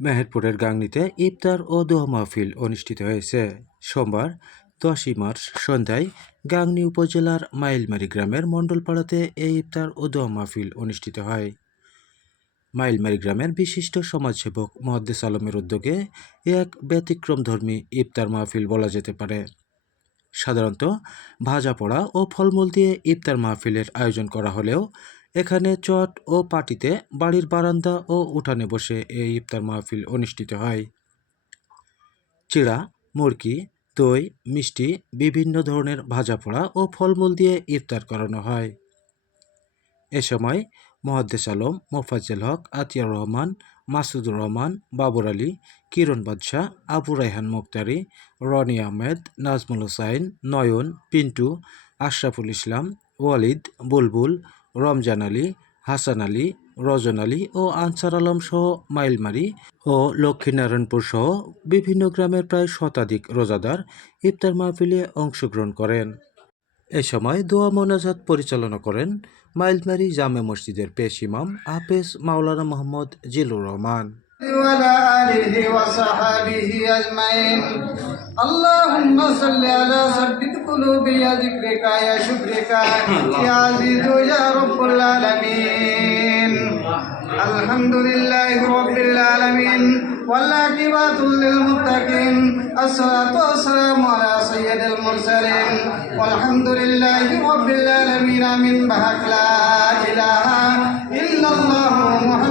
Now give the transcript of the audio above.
মেহেরপুরের গাংনীতে ইফতার ও দোয়া মাহফিল অনুষ্ঠিত হয়েছে। সোমবার দশই মার্চ সন্ধ্যায় গাংনী উপজেলার মাইলমারি গ্রামের মণ্ডলপাড়াতে এই ইফতার ও দোয়া মাহফিল অনুষ্ঠিত হয়। মাইলমারি গ্রামের বিশিষ্ট সমাজসেবক মহাদ্দেস আলমের উদ্যোগে এক ব্যতিক্রমধর্মী ইফতার মাহফিল বলা যেতে পারে। সাধারণত ভাজা পোড়া ও ফলমূল দিয়ে ইফতার মাহফিলের আয়োজন করা হলেও এখানে চট ও পাটিতে বাড়ির বারান্দা ও উঠানে বসে এই ইফতার মাহফিল অনুষ্ঠিত হয়। চিড়া, মুরগি, দই, মিষ্টি, বিভিন্ন ধরনের ভাজা পোড়া ও ফলমূল দিয়ে ইফতার করানো হয়। এ সময় মহাদ্দেস আলম, মোফাজ্জেল হক আতিয়ার রহমান, মাসুদুর রহমান, বাবর আলী, কিরণ বাদশাহ, আবু রায়হান মুক্তারি, রনি আহমেদ, নাজমুল হোসাইন, নয়ন, পিন্টু, আশরাফুল ইসলাম, ওয়ালিদ, বুলবুল, রমজান আলী, হাসান আলী, রজন আলী ও আনসার আলম সহ মাইলমারি ও লক্ষ্মীনারায়ণপুর সহ বিভিন্ন গ্রামের প্রায় শতাধিক রোজাদার ইফতার মাহফিলে অংশগ্রহণ করেন। এ সময় দোয়া মোনাজাত পরিচালনা করেন মাইলমারি জামে মসজিদের পেশ ইমাম হাফেজ মাওলানা মোহাম্মদ জিলুর রহমান وعلى آله وصحبه أجمعين اللهم صل على ثبت قلوبي يا ذكرك يا شكرك يا عزيز يا رب العالمين الحمد لله رب العالمين والعاقبة للمتقين الصلاة والسلام على سيد المرسلين. والحمد لله رب العالمين. من بحق لا إله إلا الله